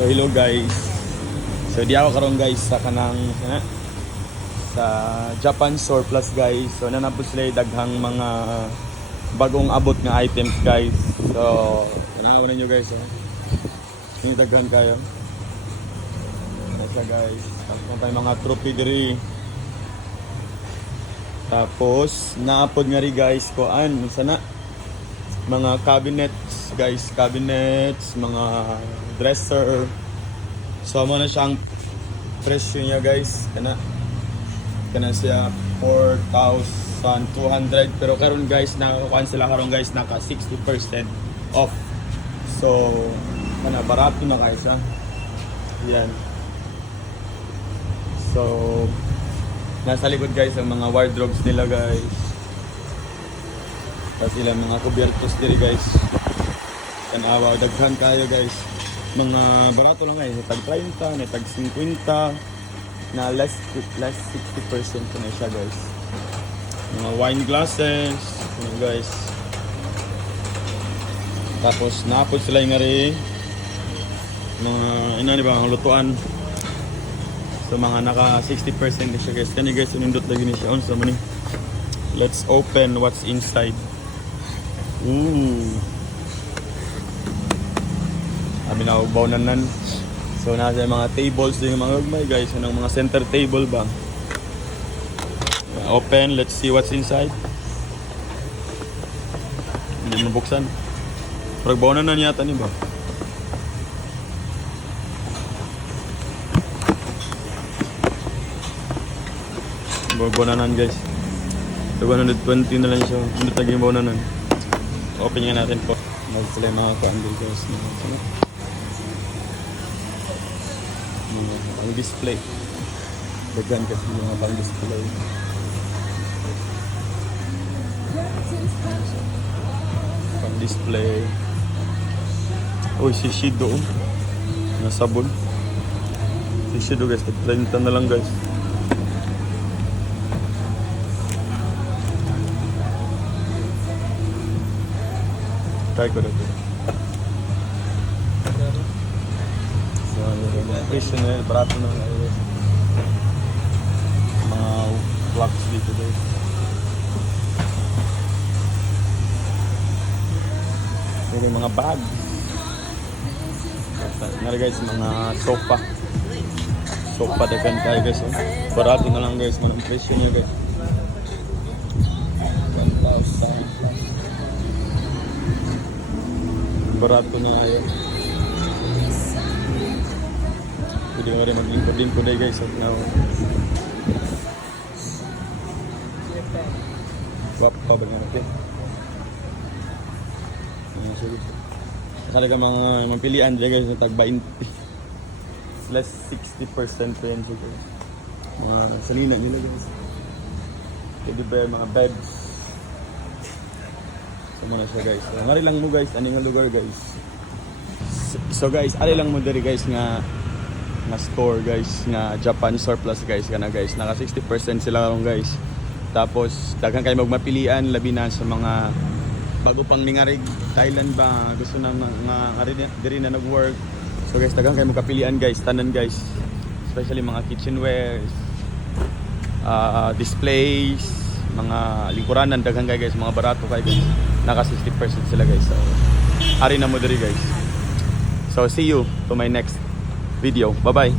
So hello guys. So di ako karon guys sa kanang sa Japan Surplus guys. So nanapos sila daghang mga bagong abot nga items guys. So tanawan niyo guys Ini daghan kayo. Nasa guys. Tapos tayo mga trophy diri. Tapos naapod nga ri guys kuan sana mga cabinets guys, cabinets, mga dresser. So mo na siyang presyo niya guys. Kana siya 4,200 pero karon guys nakakuan sila karon guys naka 60% off. So kana barato na kayo siya. Yan. So nasa likod guys ang mga wardrobes nila guys. Tapos ilang mga kubyertos diri guys. Tanawa daghan kayo guys. Mga barato lang guys, tag 30, tag 50 na less 60% ko na siya guys. Mga wine glasses, guys. Tapos napod sila nga rin mga mga lutuan. So mga naka 60% na siya guys. Kani guys unindot lagi ni siya unsa man ni. Let's open what's inside. Ooh. Abi na bawnanan. So nasa mga tables din mga ugmay guys, ng mga center table ba. Open, let's see what's inside. Hindi mo buksan. Parang bawnanan yata ni ba. Bawnanan guys. So 120 na lang siya. Hindi tagi bawnanan. Open nga natin po. Sila mga candle guys. Ang display. Dagan kasi mga pang display. Pang display. Uy, si Shido. Nasabon. Si Shido guys. 30 na lang guys. Try ko na ito. So, presyo na barato na mga clocks dito guys. Yung mga bag. Nari guys, mga sofa. Sofa dagan tayo guys. Barato na lang guys, manang presyo niya guys. 1,000. Barato na ngayon. Pwede nga rin maglingkod-lingkod ay guys. Wap pa ba nga natin? Talaga mga magpilian dyan guys. Tag 20. Less 60% pa yan siya guys. Mga salina nila guys. Pwede ba mga beds. So muna siya guys. Ngari lang mo guys, ano nga lugar guys. So guys, ali lang mo diri guys nga store guys, nga Japan Surplus guys kana guys. Naka 60% sila karon guys. Tapos daghan kay magmapilian labi na sa mga bago pang lingarig Thailand ba gusto na mga diri na nag-work. So guys, daghan kay magkapilian guys, tanan guys. Especially mga kitchenwares, displays, mga lingkuranan daghan kay guys, mga barato kay guys. Naka 60% sila guys. So ari na mo diri guys. So see you to my next video. Bye bye.